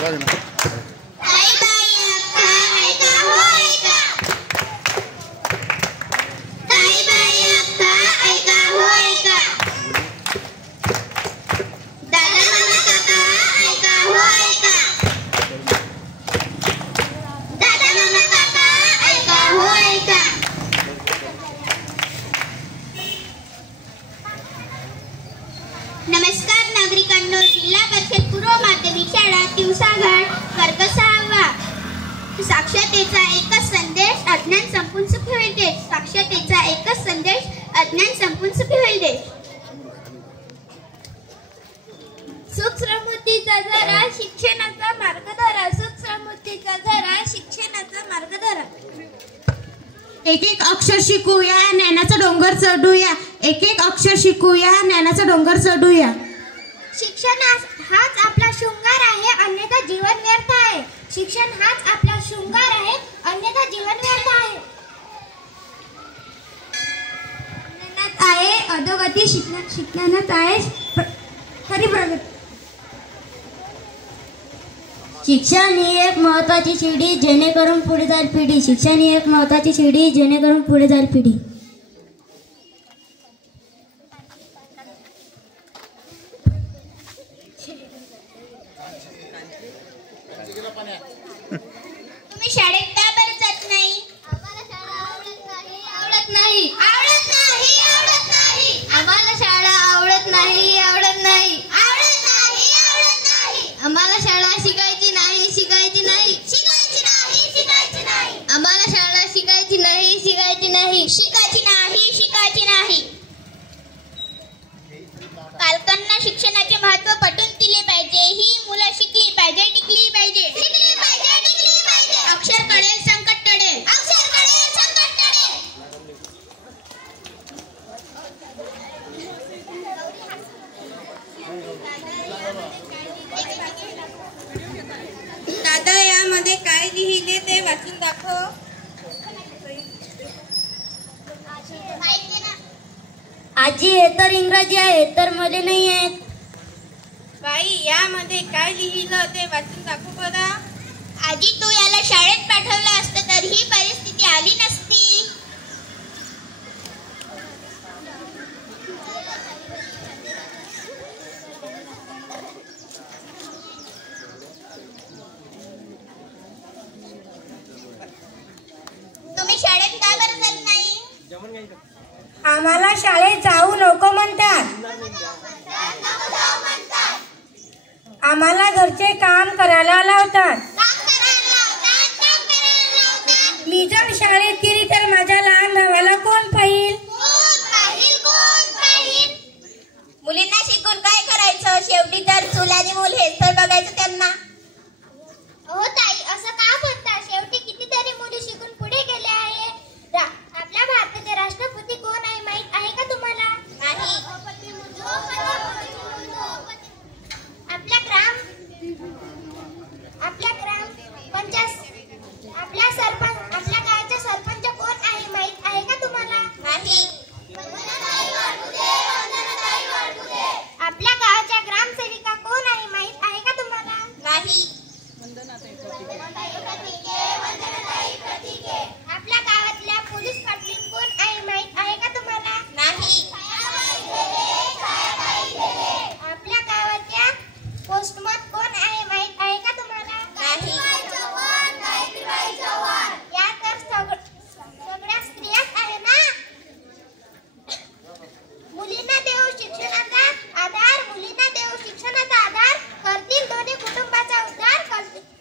नमस्कार नागरिकांनो, जिल्हा परिषद पूर्व माध्यमिक शाळा तिवसाघाट वर्ग 6वा. साक्षरतेचा एकच संदेश, अज्ञान संपून सुखी होईल देश. साक्षरतेचा एकच संदेश, अज्ञान संपून सुखी होईल देश. सुख समृद्धीचा जरा शिक्षणाचा मार्ग धरा. सुख समृद्धीचा जरा शिक्षणाचा मार्ग धरा. एक एक अक्षर शिकूया, ज्ञानाचा डोंगर चढूया. एक एक अक्षर शिकूया, ज्ञानाचा डोंगर चढूया. शिक्षण हाच आपला शृंगार आहे, अन्यथा जीवन व्यर्थ आहे. शिक्षण हाच आपला शृंगार आहे, अन्यथा जीवन व्यर्थ आहे. ज्ञानात आहे अधोगती, शिक्षणात आहे खरी प्रगती. शिक्षण ही एक महत्त्वाची शिडी, जेणेकरून पुढे जाईल पिढी. शिक्षण ही एक महत्त्वाची शिडी, जेणेकरून पुढे जाईल पिढी. तुम्ही शाळेत का बरं जात नाही? आम्हाला शाळा आवडत नाही. आवडत नाही. आवडत नाही. आवडत नाही. आम्हाला शाळा आवडत नाही. आवडत नाही. आवडत नाही. आवडत नाही. आम्हाला शाळा शिकायची नाही. शिकायची नाही. शिकायची नाही. शिकायची नाही. आम्हाला शाळा शिकायची नाही. शिकायची नाही. शिकायची नाही. शिकायची नाही. पालकांना शिक्षणाचे महत्त्व पटवून दिले पाहिजे. ही मुलं शिकली पाहिजे, टिकली पाहिजे. शिकली पाहिजे, टिकली पाहिजे. अक्षर कळेल, संकट टळेल. अक्षर कळेल, संकट टळेल. दादा, यामध्ये काय लिहिले ते वाचून दाखव. आजी, हे तर इंग्रजी आहे, तर मध्ये नाही आहेत. बाई, यामध्ये काय लिहिलं ते वाचून दाखव बरं. आजी, तू याला शाळेत पाठवलं असतं तर ही परिस्थिती आली नसती. तुम्ही शाळेत का बरं जात नाही? आम्हाला शाळेत जाऊ नको म्हणतात. आम्हाला घरचे काम करायला लावतात. मी जर शाळेत गेली तर माझ्या लहान भावाला कोण पाहिल? मुलींना शिकून काय करायचं? शेवटी तर चूल आणि मूल हेच तर बघायचं त्यांना. हो ताई, असं का म्हणता? शेवटी कितीतरी मुली शिकून पुढे गेल्या आहे. आपल्या भारताचे राष्ट्रपती कोण आहे माहित आहे का तुम्हाला? नाही. आपल्या गावाचे सरपंच कोण आहे माहित आहे का तुम्हाला? नाही. आपल्या गावाच्या ग्रामसेविका कोण आहे माहित आहे का तुम्हाला? नाही. आपल्या गावातल्या पोलीस पाटील कोण आहे माहित आहे का तुम्हाला? नाही. आपल्या गावाच्या पोस्टमन कोण आहे माहित आहे का तुम्हाला? नाही. या तर सगळ्या स्त्रियाच आहे ना. मुलींना देऊ शिक्षणाचा आधार, मुलींना देऊ शिक्षणाचा आधार, करतील दोन्ही कुटुंबाचा उद्धार,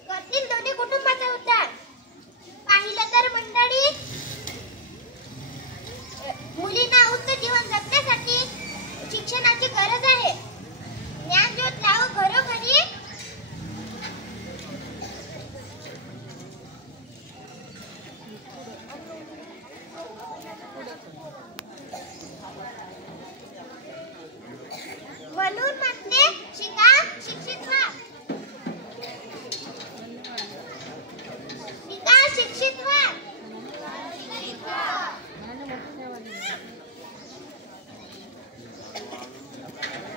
करतील दोन्ही कुटुंबाचा उद्धार. पाहिलं तर मंडळी, मुलींना उच्च जीवन जगण्यासाठी शिक्षणाची गरज आहे. ज्ञानज्योत लावू घरोघरी. म्हणून म्हणते, शिका, शिक्षित व्हा.